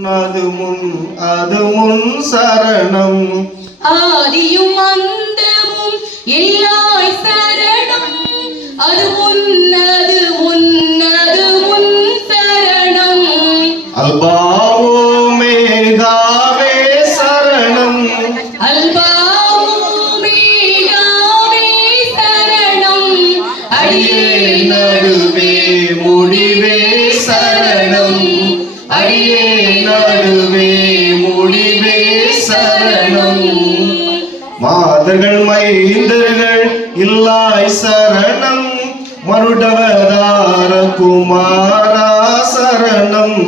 அது முன் அது முன் சரணம். ஆதியும் அந்தமும் எல்லாய் சரணம். அது முன்னது முன்னது முன் சரணம். அல்பாவோ மேகாவே சரணம். அல்பாவுமேகாவே சரணம். அடியே அடியே நடுவே முடிவே சரணம். அடியே சரணம் மாதர்கள் மைந்தர்கள் இல்லாய் சரணம் மருடவதார குமாரா சரணம்.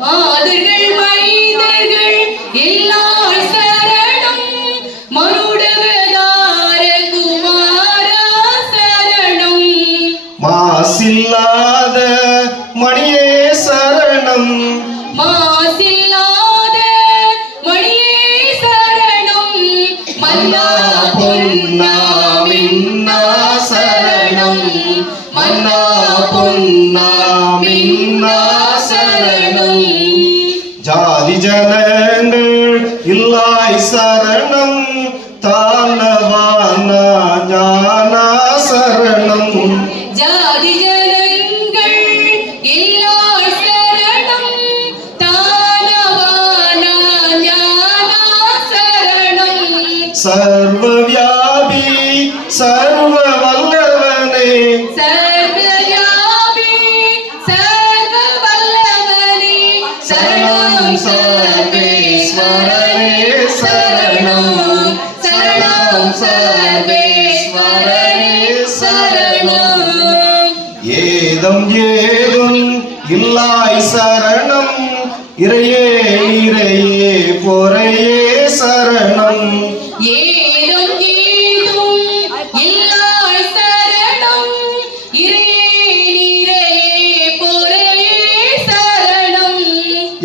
மாதர்கள் மைந்தர்கள் எல்லார் சரணம் மருடவதார குமாரா சரணம். மாசில்லாத மணியே சரணம். மாசில்லாத சரணம் ஜாதி ஜனங்கள் இல்லாய் சரணம் தானவான ஞானா சரணம் ஜாதி ஜனங்கள் எல்லார் சரணம் தானவான ஞானா சரணம் சர்வவியாபி சர்வ ஏதம் ஏதும் இல்லாய் சரணம் இறையே இறையே பொறையே.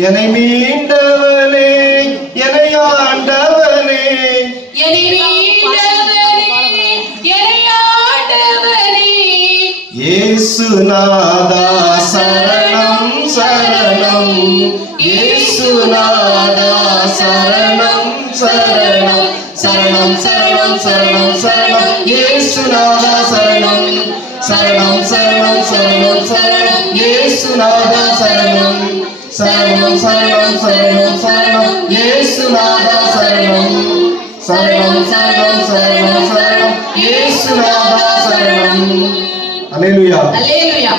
என்னை மீண்டவனே என்னை ஆண்டவனே. என்னை மீண்டவனே என்னை ஆண்டவனே. இயேசுநாதா சரணம் சரணம். இயேசுநாதா சரணம் சரணம். சரணம் சரணம் சரணம் சரணம். இயேசுநாதா சரணம். சரணம் சரணம் சரணம் சரணம். இயேசுநாதா சரணம். சரணம் சரணம் சரணம் சரணம். இயேசுநாதா சரணம். சரணம் சரணம் சரணம் சரணம். இயேசுநாதா சரணம். அல்லேலூயா அல்லேலூயா